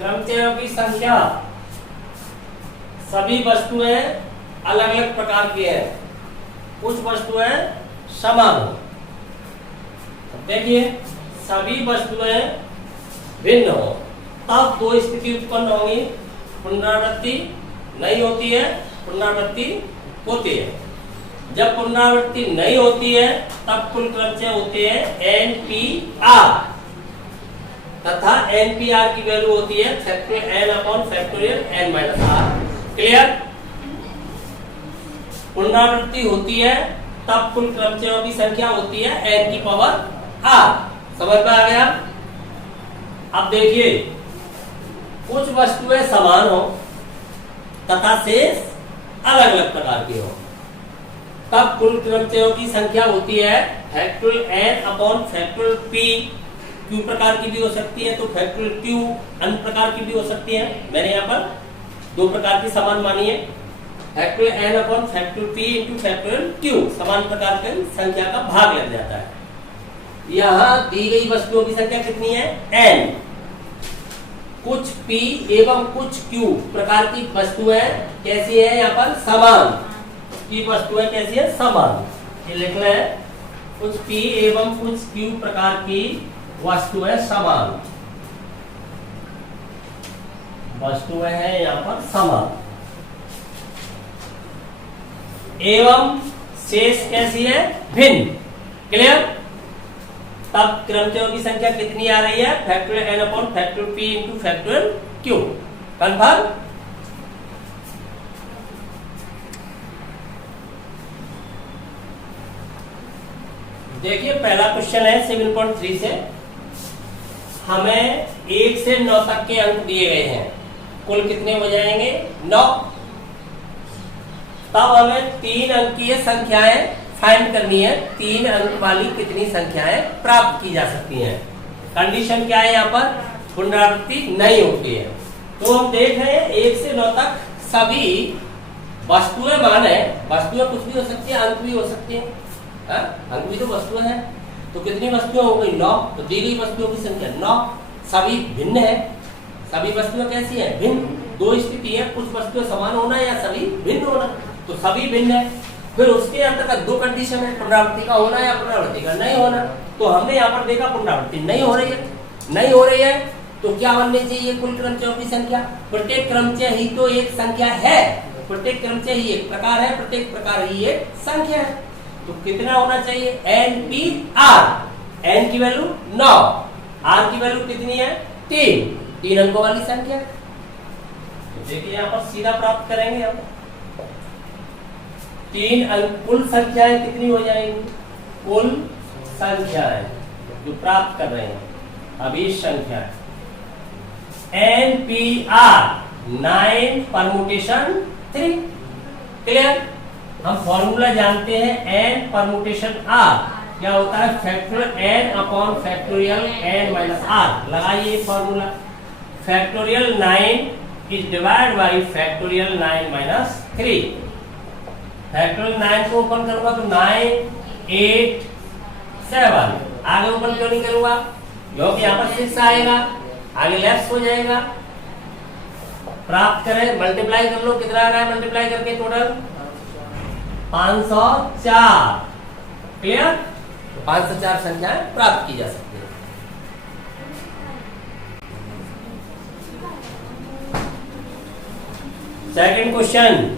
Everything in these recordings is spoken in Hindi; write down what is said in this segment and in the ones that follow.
क्रमचयों की संख्या सभी वस्तुएं अलग अलग प्रकार की है, कुछ वस्तुएं समान हो। देखिए सभी वस्तुएं भिन्न हो तब दो स्थिति उत्पन्न होगी, पुनरावृत्ति नहीं होती है, पुनरावृत्ति होती है। जब पुनरावृत्ति नहीं होती है तब कुल क्रमचय होते हैं NPR तथा NPR की वैल्यू होती है factorial n upon factorial n minus r। Clear? पुनरावृत्ति होती है तब कुल क्रमचयों की संख्या होती है n की पावर r। समझ में आ गया? अब देखिए कुछ वस्तुएं समान हो तथा शेष अलग अलग प्रकार की हो तब कुल क्रमचयों की संख्या होती है factorial n upon factorial p। q प्रकार की भी हो सकती है तो फैक्टोरियल q, अन्य प्रकार की भी हो सकती है। मैंने यहाँ पर दो प्रकार की समान मानी है, factorial n upon factorial p into factorial q। समान प्रकार की संख्या का भाग लग जाता है। यहाँ दी गई वस्तुओं की संख्या कितनी है? n। कुछ p एवं कुछ q प्रकार की वस्तुएं कैसी है? यहाँ पर समान की वस्तुएं कैसी है? समान। ये लिख रहे हैं कुछ p एवं कुछ q प्रकार की वस्तुएं समान, वस्तुएं हैं यहाँ पर समान एवं शेष कैसी है? भिन्न। क्लियर? तब क्रमचयों की संख्या कितनी आ रही है? Factorial n upon factorial p into factorial q। Confirm? देखिए पहला क्वेश्चन है 7.3 से। हमें 1 से 9 तक के अंक दिए गए हैं, कुल कितने हो जाएंगे? 9। तब हमें 3 अंकीय संख्याएं फाइंड करनी है। 3 अंक वाली कितनी संख्याएं प्राप्त की जा सकती हैं। कंडीशन क्या है? यहाँ पर पुनरावृत्ति नहीं होती है। तो हम देख रहे हैं 1 से 9 तक सभी वस्तुएं मान है। वस्तुएं कुछ भी हो सकती है, अंक भी हो सकती है। अंक भी तो वस्तुएं हैं। तो कितनी वस्तुएं हो गई? 9। तो दी गई वस्तुओं की संख्या 9। सभी भिन्न है। सभी वस्तुएं कैसी है? भिन्न। दो स्थिति है, कुछ वस्तुएं समान होना या सभी भिन्न होना। तो सभी भिन्न है। फिर उसके अंतर्गत दो कंडीशन है, पुनरावृत्ति का होना या पुनरावृत्ति का नहीं होना। तो हमने यहाँ पर देखा पुनरावृत्ति नहीं हो रही है। नहीं हो रही है तो क्या बननी चाहिए? कुल क्रमचयों की संख्या। प्रत्येक क्रमचय ही तो एक संख्या है, प्रत्येक क्रमचय ही एक प्रकार है, प्रत्येक प्रकार ही एक संख्या है। तो कितना होना चाहिए? NPR। n की वैल्यू 9, r की वैल्यू कितनी है? 3 अंकों वाली संख्या। तो देखिए यहाँ पर सीधा प्राप्त करेंगे हम 3 अंक। कुल संख्याएं कितनी हो जाएंगी? कुल संख्याएं जो प्राप्त कर रहे हैं अभी संख्या NPR 9 परमुटेशन 3। क्लियर? हम फॉर्मूला जानते हैं n परमुटेशन r क्या होता है? Factorial n upon factorial n minus r। लगाइए formula. Factorial 9 is divide by factorial 9 minus 3। Factorial 9 को ओपन करूंगा तो 9 8 7। आगे ओपन क्यों नहीं करूंगा? क्योंकि यहाँ पर 6 आएगा, आगे लेफ्ट हो जाएगा। प्राप्त करें, मल्टीप्लाई कर लो। कितना आ रहा है मल्टीप्लाई करके? टोटल 504। क्लियर? तो 504 संख्याएं प्राप्त की जा सकती है। सेकंड क्वेश्चन,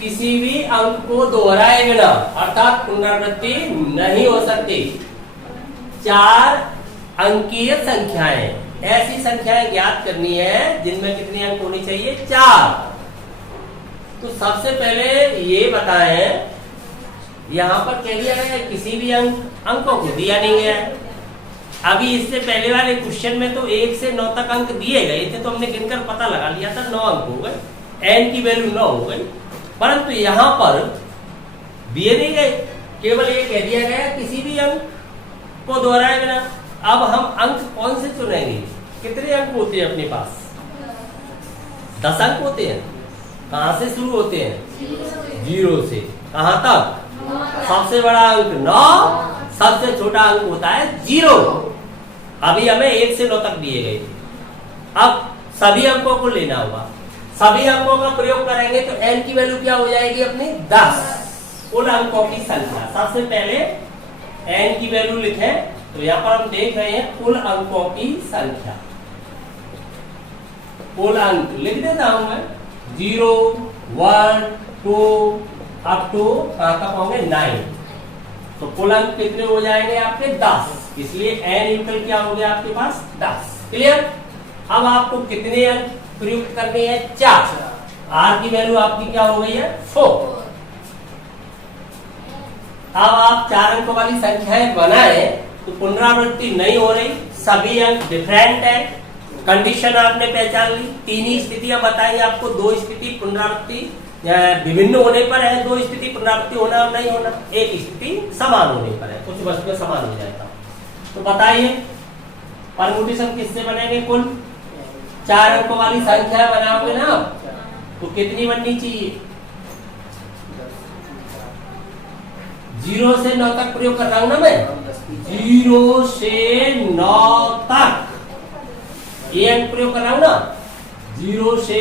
किसी भी अंक को दोहराए बिना अर्थात पुनरावृत्ति नहीं हो सकती 4 अंकीय संख्याएं, ऐसी संख्याएं ज्ञात करनी है जिनमें कितने अंक होने चाहिए? 4। तो सबसे पहले ये बताएं, यहाँ पर कह दिया गया है किसी भी अंकों को दिया नहीं गया है। अभी इससे पहले वाले क्वेश्चन में तो 1 से 9 तक अंक दिए गए थे, तो हमने गिनकर पता लगा लिया था 9 अंक हो गए, n की वैल्यू 9 हो गई। परंतु यहाँ पर दिए नहीं गए, केवल ये कह दिया गया किसी भी अंक को दोहराए बिना। अब हम अंक कौन से चुनेंगे? कितने अंक होते हैं अपने पास? 10 अंक होते हैं। कहां से शुरू होते हैं? 0 से। कहां तक? सबसे बड़ा अंक 9, सबसे छोटा अंक होता है 0। अभी हमें 1 से 9 तक दिए गए थे। अब सभी अंकों को लेना होगा, सभी अंकों का प्रयोग करेंगे तो n की वैल्यू क्या हो जाएगी अपनी 10, कुल अंकों की संख्या। सबसे पहले n की वैल्यू लिखें, तो यहाँ पर हम देख रहे हैं कुल अंकों की संख्या, कुल अंक लिख देता हूं मैं 0 1 2 अप टू कहां तक होंगे 9, तो कुल अंक कितने हो जाएंगे आपके 10, इसलिए n इक्वल क्या हो गया आपके पास 10। क्लियर? अब आपको कितने अंक प्रयुक्त करने हैं 4, r की वैल्यू आपकी क्या हो गई है 4। अब आप 4 अंकों वाली संख्याएं बनाए तो पुनरावृत्ति नहीं हो रही, सभी अंक डिफरेंट है, कंडीशन आपने पहचान ली, तीन ही स्थितियां बताई आपको, दो स्थिति पुनरावृत्ति विभिन्न होने पर है, दो स्थिति पुनरावृत्ति होना और नहीं होना, एक स्थिति समान होने पर है, कुछ वस्तुएं समान हो जाएगा। तो बताइए परमुटेशन किससे बनेंगे? कुल 4 अंकों वाली संख्या बनाओगे ना, तो कितनी बननी चाहिए? 0 से 9 तक प्रयोग कर रहा हूं ना मैं, 0 से 9 तक ये अंक प्रयोग कर रहा हूं ना, 0 से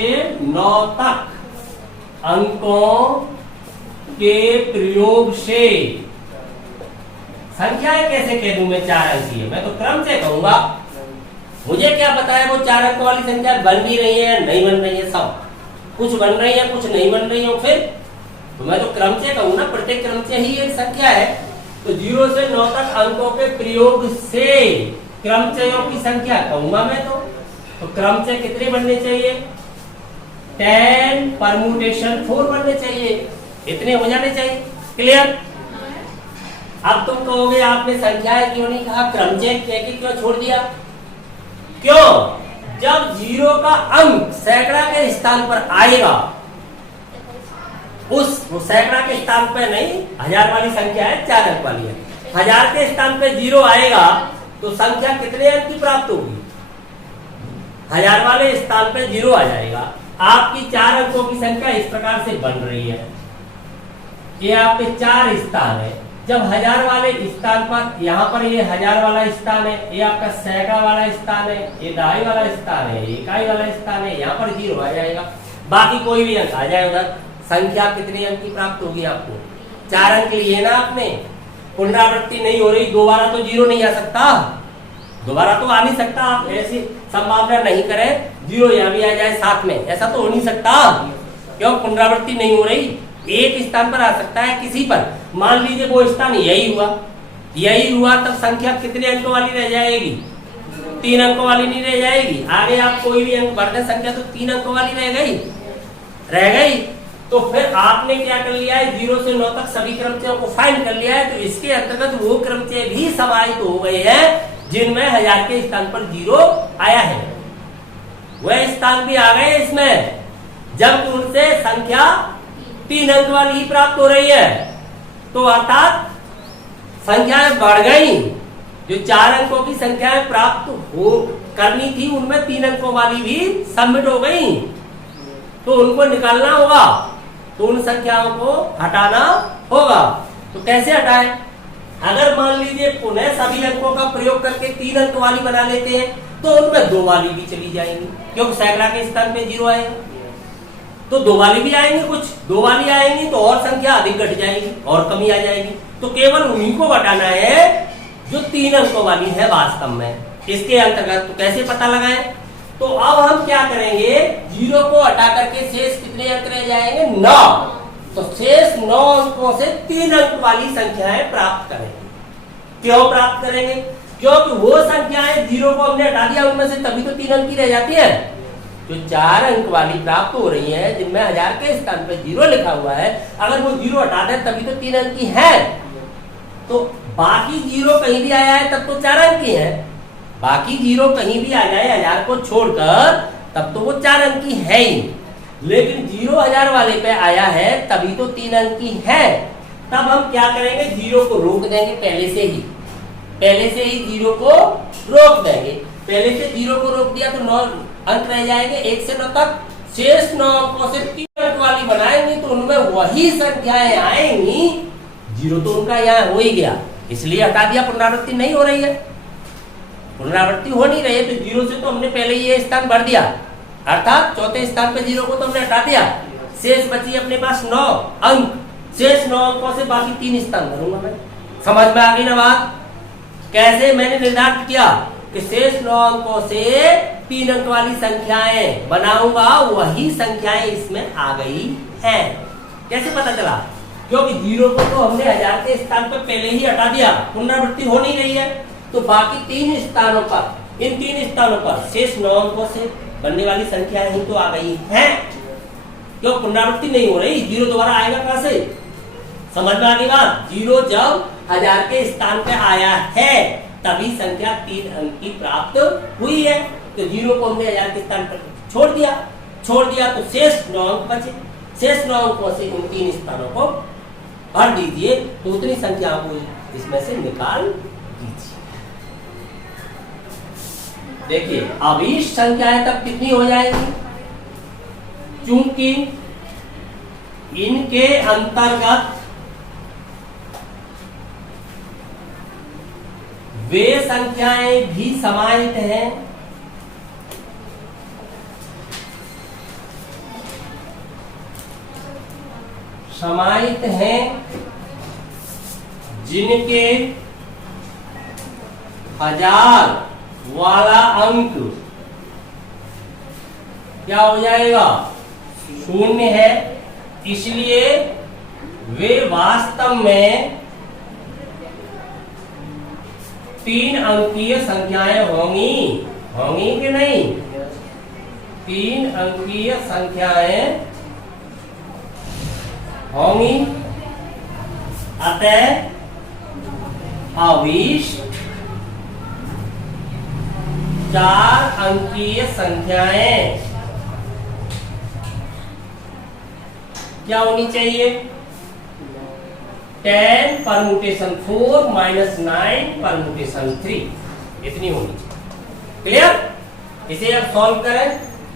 9 तक अंकों के प्रयोग से संख्याएं कैसे कह दूं मैं 4 अंकीय, मैं तो क्रम से कहूंगा, मुझे क्या पता है वो 4 अंकों वाली संख्या बन भी रही है नहीं बन रही है, सब कुछ बन रही है कुछ नहीं बन रही है, फिर तो मैं तो क्रम से कहूँ ना, प्रत्येक क्रम से ही एक संख्या है, तो 0 से 9 तक अंकों के प्रयोग से क्रमचयों की संख्या कहूंगा मैं तो क्रम से कितने बनने चाहिए? 10 परम्यूटेशन 4 बनने चाहिए, इतने हो जाने चाहिए। क्लियर? अब तुम कहोगे आपने संख्याएं क्यों नहीं कहा, क्रमचय कह के क्यों छोड़ दिया? क्यों? जब 0 का अंक सैकड़ा के स्थान पर आएगा, उस सैकड़ा के स्थान पर नहीं, 1000 वाली संख्या है 4 अंक वाली है, 1000 के स्थान पे 0 आएगा तो संख्या कितने अंक की प्राप्त होगी? 1000 वाले स्थान पे 0 आ जाएगा। आपकी 4 अंकों की संख्या इस प्रकार से बन रही है, ये आपके 4 स्थान है, जब 1000 वाले स्थान पर, यहाँ पर ये 1000 वाला स्थान है, ये आपका सैकड़ा वाला स्थान है, ये दहाई वाला स्थान है, इकाई वाला स्थान है, यहाँ पर 0 आ जाएगा, बाकी कोई भी अंक आ जाए उधर, संख्या कितने अंक की प्राप्त होगी आपको? 4 अंक लिए ना आपने, पुनरावृत्ति नहीं हो रही, दोबारा तो 0 नहीं आ सकता, दोबारा तो आ नहीं सकता, आप ऐसी संभावना नहीं करें 0 यहाँ भी आ जाए साथ में, ऐसा तो हो नहीं सकता, क्यों? पुनरावृत्ति नहीं हो रही, एक स्थान पर आ सकता है किसी पर, मान लीजिए वो स्थान यही हुआ, तब संख्या कितने अंकों वाली रह जाएगी? 3 अंकों वाली नहीं रह जाएगी, आगे आप कोई भी अंक बढ़ दे संख्या तो 3 अंकों वाली रह गई। तो फिर आपने क्या कर लिया है, 0 से 9 तक सभी क्रमचयों को फाइंड कर लिया है, तो इसके अंतर्गत वो क्रमचय भी समाहित हो गए हैं जिनमें 1000 के स्थान पर 0 आया है, वह स्थान भी आ गए इसमें, जब उनसे संख्या 3 अंक वाली ही प्राप्त हो रही है, तो अर्थात संख्याएं बढ़ गई, जो 4 अंकों की संख्याएं प्राप्त हो करनी थी उनमें 3 अंकों वाली भी सबमिट हो गई, तो उनको निकालना होगा, तो उन संख्याओं को हटाना होगा। तो कैसे हटाएं? अगर मान लीजिए पुनः सभी अंकों का प्रयोग करके 3 अंक वाली बना लेते हैं, तो उनमें 2 वाली भी चली जाएंगी, क्योंकि सैकड़ा के स्थान पे 0 आएगा, तो 2 वाली भी आएंगी, कुछ 2 वाली आएंगी तो और संख्या अधिक घट जाएगी और कमी आ जाएगी, तो केवल उन्हीं को घटाना है जो 3 अंकों वाली है वास्तव में, इसके अंतर्गत। तो कैसे पता लगाएं? तो अब हम क्या करेंगे, 0 को हटा करके शेष कितने अंक रह जाएंगे? 9, तो शेष 9 अंकों से 3 अंक वाली संख्याएं प्राप्त करेंगे। क्यों प्राप्त करेंगे? क्योंकि वो संख्याएं 0 को हमने हटा दिया, उनमें से तभी तो 3 अंक की रह जाती है, जो 4 अंक वाली प्राप्त हो रही है, जिनमें 1000 के स्थान पर 0 लिखा हुआ है, अगर वो 0 हटा दे तभी तो 3 अंक की है, तो बाकी 0 कहीं भी आया है तब तो 4 अंक की है, बाकी 0 कहीं भी आ जाए 1000 को छोड़कर तब तो वो 4 अंक की है ही, लेकिन 0 1000 वाले पे आया है तभी तो 3 अंक की है। तब हम क्या करेंगे, 0 को रोक देंगे, पहले से ही 0 को रोक देंगे, पहले से 0 को रोक दिया तो 9 अंक रह जाएंगे 1 से 9 तक, शेष 9 अंकों से 3 अंक वाली बनाएंगे तो उनमें वही संख्याएं आएंगी, 0 तो उनका यहाँ हो ही गया, इसलिए हटा दिया, पुनरावृत्ति नहीं हो रही है। पुनरावृत्ति हो नहीं रही है, तो 0 से तो हमने पहले ही ये स्थान भर दिया, अर्थात चौथे स्थान पे 0 को तो हमने हटा दिया, शेष बची अपने पास 9 अंक। शेष 9 अंकों से बाकी 3 स्थान भरूंगा मैं। समझ में आ गई ना बात? कैसे मैंने निर्धारित किया कि शेष 9 अंकों से 3 अंक वाली संख्याएं बनाऊंगा, वही संख्याएं इसमें आ गई हैं। कैसे पता चला? क्योंकि 0 को तो हमने 1000 के स्थान पर पहले ही हटा दिया, पुनरावृत्ति हो नहीं रही है, तो बाकी 3 स्थानों पर, इन 3 स्थानों पर शेष 9 अंकों से बनने वाली संख्याएं ही तो आ गई हैं। क्यों पुनरावृत्ति नहीं हो रही? 0 दोबारा आएगा कहां से? समझ में आ गई बात? 0 जब 1000 के स्थान पे आया है तभी संख्या 3 अंक की प्राप्त हुई है। तो 0 को हमने 1000 के स्थान पर छोड़ दिया तो शेष 9 अंक बचे। शेष 9 अंकों से इन 3 स्थानों को भर दीजिए, तो उतनी संख्याओं को इसमें से निकाल दीजिए। देखिए अभीष्ट संख्याएं तब कितनी हो जाएंगी? चूंकि इनके अंतर्गत वे संख्याएं भी समाहित हैं जिनके 1000 वाला अंक क्या हो जाएगा? 0 है, इसलिए वे वास्तव में 3 अंकीय संख्याएं होंगी कि नहीं? 3 अंकीय संख्याएं होंगी। अतः अभीष्ट 4 अंकीय संख्याएं क्या होनी चाहिए? 10 परम्यूटेशन 4 माइनस 9 परम्यूटेशन 3, इतनी होनी चाहिए। क्लियर? इसे अब सॉल्व करें।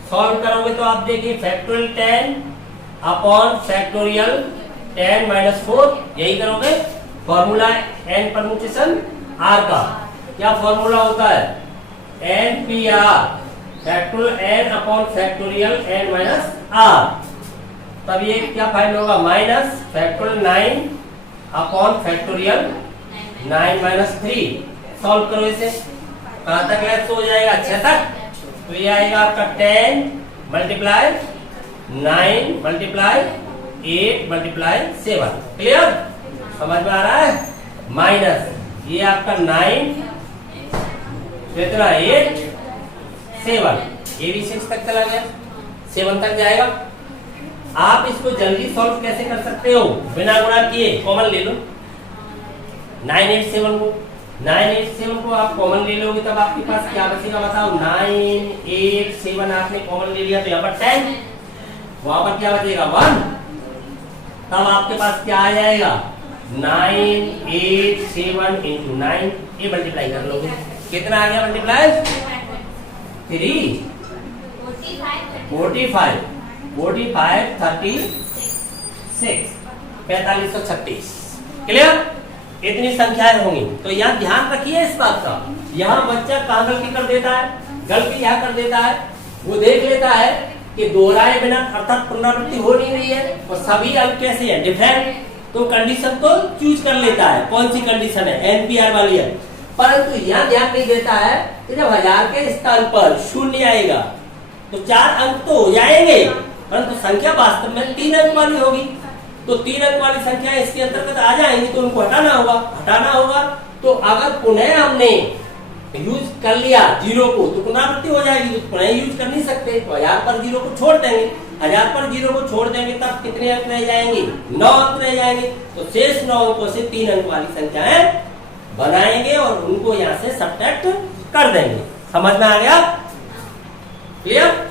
सॉल्व करोगे तो आप देखिए फैक्टोरियल 10 अपॉन फैक्टोरियल 10 माइनस 4, यही करोगे। फॉर्मूला n परम्यूटेशन r का क्या फॉर्मूला होता है? NPR, factorial n upon factorial n minus r। तब ये क्या फाइंड होगा? Minus factorial 9 upon factorial 9 minus 3। Solve करो इसे, कहां तक है? तो हो जाएगा 6 तक। तो ये आएगा आपका 10 मल्टीप्लाई 9 मल्टीप्लाई 8 मल्टीप्लाई 7। क्लियर? समझ में आ रहा है? माइनस ये आपका 9 कितना 8 7, ये भी 6 तक चला गया, 7 तक जाएगा। आप इसको जल्दी सॉल्व कैसे कर सकते हो? बिना गुणा किए कॉमन ले लो। 987 को आप कॉमन ले लोगे, तब आपके पास क्या बचेगा बताओ? 9 8 7 आपने कॉमन ले लिया, तो यहाँ पर 10, वहां पर क्या बचेगा? 1। तब आपके पास क्या आ जाएगा? 9 8 7 इंटू 9, ये मल्टीप्लाई कर लोगे, कितना आ गया मल्टीप्लाई? 3 45 36 4536। क्लियर? इतनी संख्याएं होंगी। तो यहाँ ध्यान रखिए इस बात का। यहाँ बच्चा कहाँ गलती कर देता है? गलती यहाँ कर देता है, वो देख लेता है कि दोहराए बिना अर्थात पुनरावृत्ति हो नहीं रही है और सभी अंक कैसे है? डिफरेंट। तो कंडीशन तो चूज कर लेता है, कौन सी कंडीशन है? एनपीआर वाली है। परंतु यहाँ ध्यान नहीं देता है कि जब 1000 के स्थान पर 0 आएगा तो 4 अंक तो हो जाएंगे, परंतु संख्या वास्तव में 3 अंक वाली होगी। तो 3 अंक वाली संख्या इसके अंतर्गत आ जाएंगी, तो उनको हटाना होगा। तो अगर पुनः हमने यूज कर लिया 0 को तो पुनरावृत्ति हो जाएगी, तो पुनः यूज कर नहीं सकते। तो 1000 पर 0 को छोड़ देंगे, 1000 पर 0 को छोड़ देंगे, तब कितने अंक रह जाएंगे? 9 अंक रह जाएंगे। तो शेष 9 अंकों से 3 अंक वाली संख्याएं बनाएंगे और उनको यहाँ से सब्ट्रैक्ट कर देंगे। समझ में आ गया? क्लियर?